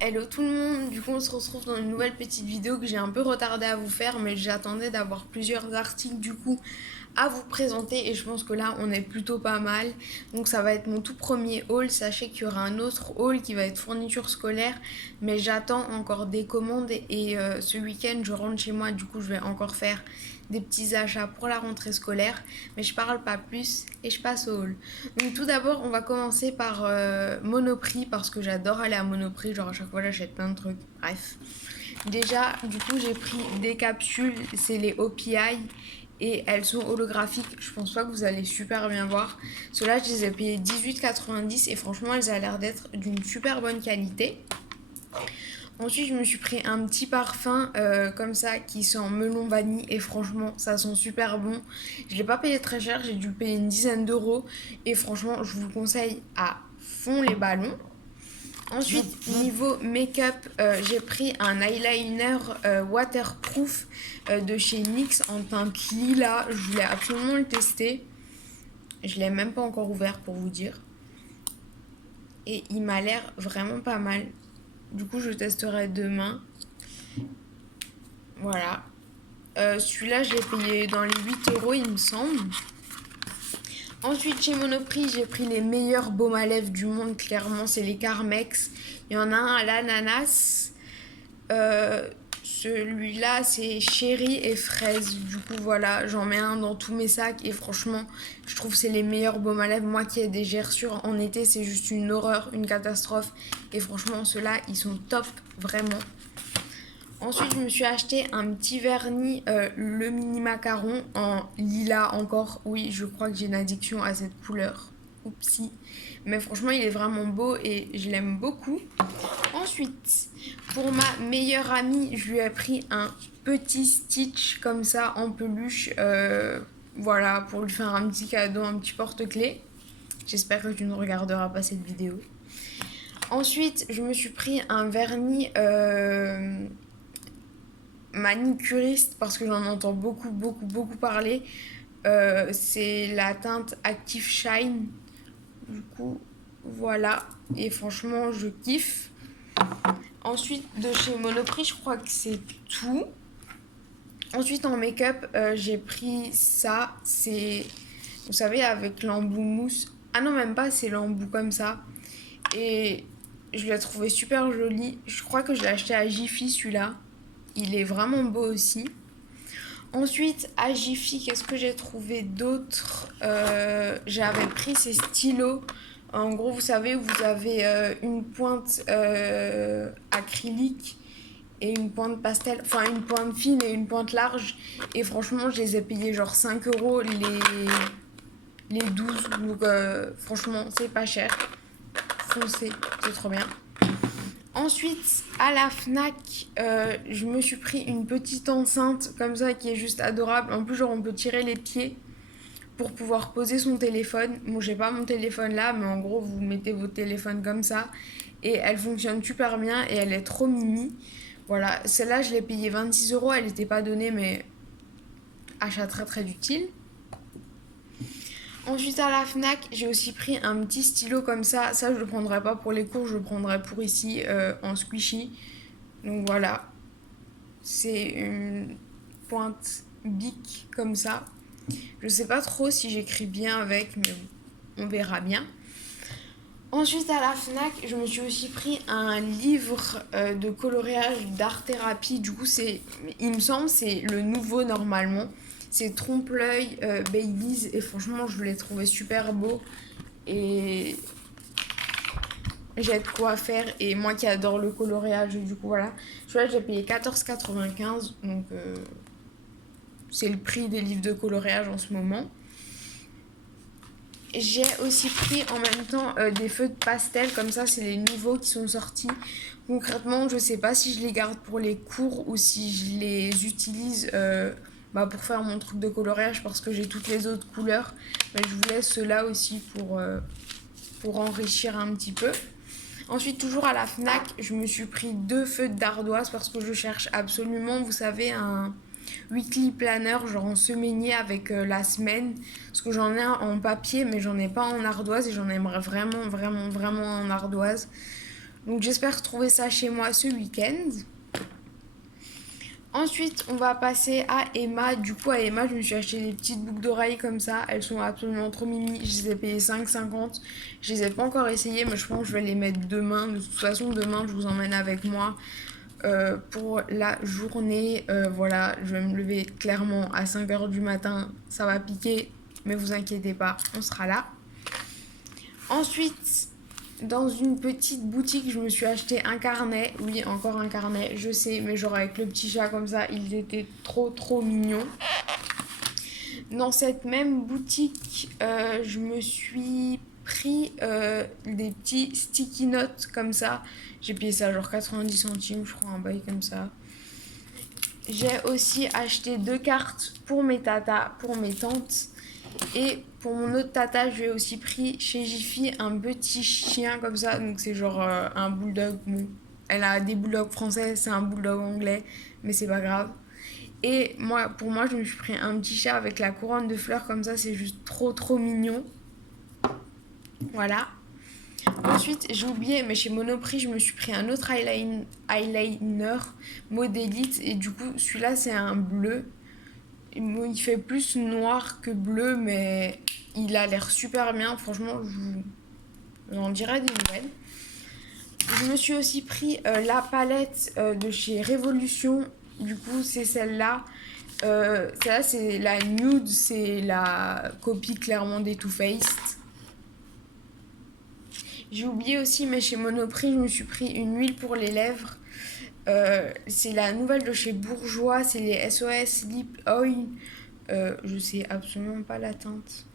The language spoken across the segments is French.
Hello tout le monde, du coup on se retrouve dans une nouvelle petite vidéo que j'ai un peu retardé à vous faire mais j'attendais d'avoir plusieurs articles du coup à vous présenter et je pense que là on est plutôt pas mal. Donc ça va être mon tout premier haul, sachez qu'il y aura un autre haul qui va être fourniture scolaire mais j'attends encore des commandes et ce week-end je rentre chez moi, du coup je vais encore faire des petits achats pour la rentrée scolaire, mais je parle pas plus et je passe au haul. Donc tout d'abord, on va commencer par Monoprix parce que j'adore aller à Monoprix, genre à chaque fois j'achète plein de trucs. Bref. Déjà, du coup, j'ai pris des capsules, c'est les OPI et elles sont holographiques. Je pense pas que vous allez super bien voir. Ceux-là, je les ai payés 18,90 et franchement, elles ont l'air d'être d'une super bonne qualité. Ensuite, je me suis pris un petit parfum comme ça qui sent melon vanille et franchement, ça sent super bon. Je l'ai pas payé très cher, j'ai dû payer une dizaine d'euros et franchement, je vous le conseille à fond les ballons. Ensuite, niveau make-up, j'ai pris un eyeliner waterproof de chez NYX en teinte lila. Je voulais absolument le tester. Je l'ai même pas encore ouvert pour vous dire. Et il m'a l'air vraiment pas mal. Du coup, je testerai demain. Voilà. Celui-là, je l'ai payé dans les 8 euros, il me semble. Ensuite, chez Monoprix, j'ai pris les meilleurs baumes à lèvres du monde, clairement, c'est les Carmex. Il y en a un à l'ananas. Euh, Celui-là, c'est chéri et fraise. Du coup, voilà, j'en mets un dans tous mes sacs. Et franchement, je trouve que c'est les meilleurs baumes à lèvres. Moi qui ai des gerçures en été, c'est juste une horreur, une catastrophe. Et franchement, ceux-là, ils sont top, vraiment. Ensuite, je me suis acheté un petit vernis, le mini macaron en lilas encore. Oui, je crois que j'ai une addiction à cette couleur. Oupsie. Mais franchement, il est vraiment beau et je l'aime beaucoup. Ensuite, pour ma meilleure amie, je lui ai pris un petit Stitch comme ça en peluche. Voilà, pour lui faire un petit cadeau, un petit porte-clés. J'espère que tu ne regarderas pas cette vidéo. Ensuite, je me suis pris un vernis manicuriste parce que j'en entends beaucoup parler. C'est la teinte Active Shine. Du coup, voilà. Et franchement, je kiffe. Ensuite, de chez Monoprix, je crois que c'est tout. Ensuite, en make-up, j'ai pris ça. C'est, vous savez, avec l'embout mousse. Ah non, même pas, c'est l'embout comme ça. Et je l'ai trouvé super joli. Je crois que je l'ai acheté à Jiffy, celui-là. Il est vraiment beau aussi. Ensuite, à Jiffy, qu'est-ce que j'ai trouvé d'autre? J'avais pris ces stylos. En gros, vous savez, vous avez une pointe acrylique et une pointe pastel, enfin une pointe fine et une pointe large. Et franchement, je les ai payés genre 5 euros les 12. Donc franchement, c'est pas cher. Foncez, c'est trop bien. Ensuite, à la Fnac, je me suis pris une petite enceinte comme ça qui est juste adorable. En plus, genre, on peut tirer les pieds pour pouvoir poser son téléphone. Bon, j'ai pas mon téléphone là, mais en gros, vous mettez votre téléphone comme ça et elle fonctionne super bien et elle est trop mimi. Voilà, celle-là, je l'ai payée 26 euros. Elle n'était pas donnée, mais achat très utile. Ensuite, à la Fnac, j'ai aussi pris un petit stylo comme ça. Ça, je le prendrai pas pour les cours, je le prendrai pour ici en squishy. Donc voilà, c'est une pointe bic comme ça. Je sais pas trop si j'écris bien avec, mais on verra bien. Ensuite, à la Fnac, je me suis aussi pris un livre de coloriage d'art thérapie. Du coup, c'est, il me semble, c'est le nouveau normalement. C'est Trompe-l'œil Babies et franchement, je l'ai trouvé super beau et j'ai de quoi faire. Et moi qui adore le coloriage, du coup, voilà. Celui-là, j'ai payé 14,95 donc c'est le prix des livres de coloriage en ce moment. J'ai aussi pris en même temps des feux de pastel, comme ça c'est les nouveaux qui sont sortis. Concrètement, je sais pas si je les garde pour les cours ou si je les utilise pour faire mon truc de coloriage parce que j'ai toutes les autres couleurs. Mais je vous laisse ceux-là aussi pour enrichir un petit peu. Ensuite, toujours à la Fnac, je me suis pris deux feux d'ardoise parce que je cherche absolument, vous savez, un weekly planner, genre en semainier avec la semaine. Parce que j'en ai un en papier, mais j'en ai pas en ardoise et j'en aimerais vraiment en ardoise. Donc j'espère trouver ça chez moi ce week-end. Ensuite, on va passer à Emma. Du coup, à Emma, je me suis acheté des petites boucles d'oreilles comme ça. Elles sont absolument trop mimi. Je les ai payées 5,50. Je les ai pas encore essayées, mais je pense que je vais les mettre demain. De toute façon, demain, je vous emmène avec moi pour la journée. Voilà, je vais me lever clairement à 5h du matin. Ça va piquer, mais vous inquiétez pas, on sera là. Ensuite, dans une petite boutique, je me suis acheté un carnet. Oui, encore un carnet, je sais, mais genre avec le petit chat comme ça, ils étaient trop mignons. Dans cette même boutique, je me suis pris des petits sticky notes comme ça. J'ai payé ça genre 90 centimes, je crois, un bail comme ça. J'ai aussi acheté 2 cartes pour mes tatas, pour mes tantes. Et pour mon autre tata, j'ai aussi pris chez Jiffy un petit chien comme ça. Donc c'est genre un bulldog. Bon, elle a des bulldogs français, c'est un bulldog anglais, mais c'est pas grave. Et moi, pour moi, je me suis pris un petit chat avec la couronne de fleurs comme ça. C'est juste trop mignon. Voilà. Ensuite, j'ai oublié, mais chez Monoprix, je me suis pris un autre eyeliner Modélite. Et du coup, celui-là, c'est un bleu. Il fait plus noir que bleu, mais il a l'air super bien. Franchement, j'en dirai des nouvelles. Je me suis aussi pris la palette de chez Révolution. Du coup, c'est celle-là. Celle-là, c'est la nude. C'est la copie clairement des Too Faced. J'ai oublié aussi, mais chez Monoprix, je me suis pris une huile pour les lèvres. C'est la nouvelle de chez Bourjois, c'est les SOS Lip Oil. Je sais absolument pas la teinte.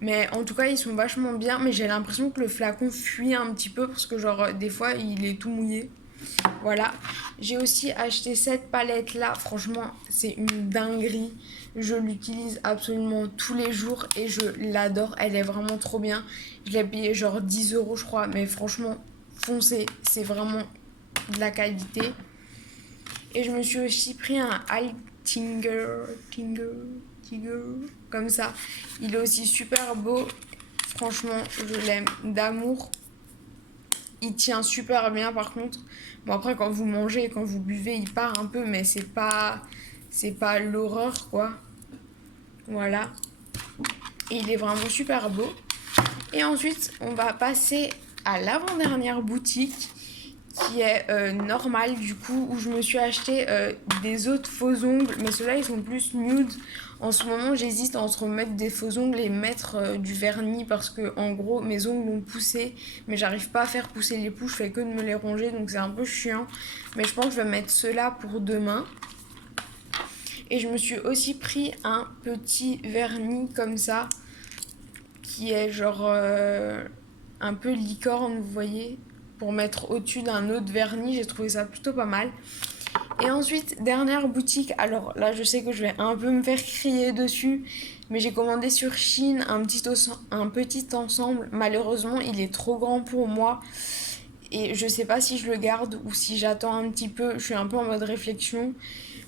Mais en tout cas, ils sont vachement bien. Mais j'ai l'impression que le flacon fuit un petit peu parce que, genre, des fois, il est tout mouillé. Voilà. J'ai aussi acheté cette palette-là. Franchement, c'est une dinguerie. Je l'utilise absolument tous les jours et je l'adore. Elle est vraiment trop bien. Je l'ai payée genre 10 € je crois. Mais franchement, foncez. C'est vraiment de la qualité. Et je me suis aussi pris un eye Tinger, comme ça. Il est aussi super beau. Franchement, je l'aime d'amour. Il tient super bien par contre. Bon après quand vous mangez et quand vous buvez, il part un peu, mais c'est pas l'horreur quoi. Voilà. Et il est vraiment super beau. Et ensuite, on va passer à l'avant-dernière boutique qui est normale du coup, où je me suis acheté des autres faux ongles, mais ceux-là ils sont plus nude. En ce moment j'hésite entre mettre des faux ongles et mettre du vernis parce que en gros mes ongles ont poussé, mais j'arrive pas à faire pousser les poux, je fais que de me les ronger, donc c'est un peu chiant. Mais je pense que je vais mettre ceux-là pour demain. Et je me suis aussi pris un petit vernis comme ça, qui est genre un peu licorne, vous voyez, pour mettre au-dessus d'un autre vernis. J'ai trouvé ça plutôt pas mal. Et ensuite, dernière boutique. Alors là, je sais que je vais un peu me faire crier dessus, mais j'ai commandé sur Shein un petit ensemble. Malheureusement, il est trop grand pour moi. Et je sais pas si je le garde ou si j'attends un petit peu. Je suis un peu en mode réflexion.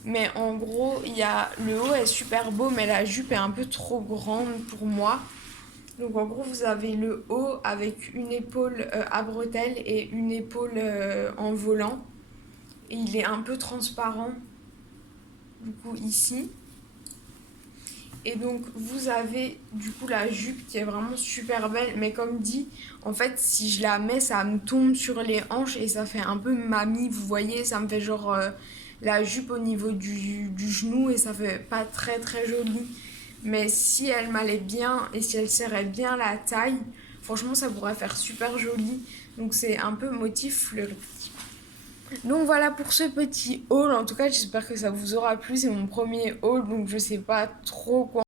Mais en gros, le haut est super beau, mais la jupe est un peu trop grande pour moi. Donc en gros, vous avez le haut avec une épaule à bretelles et une épaule en volant. Et il est un peu transparent, du coup, ici. Et donc, vous avez, du coup, la jupe qui est vraiment super belle. Mais comme dit, en fait, si je la mets, ça me tombe sur les hanches et ça fait un peu mamie, vous voyez. Ça me fait genre la jupe au niveau du genou et ça fait pas très joli. Mais si elle m'allait bien et si elle serrait bien la taille, franchement, ça pourrait faire super joli. Donc, c'est un peu motif fleuri. Donc voilà pour ce petit haul. En tout cas, j'espère que ça vous aura plu. C'est mon premier haul, donc je sais pas trop quoi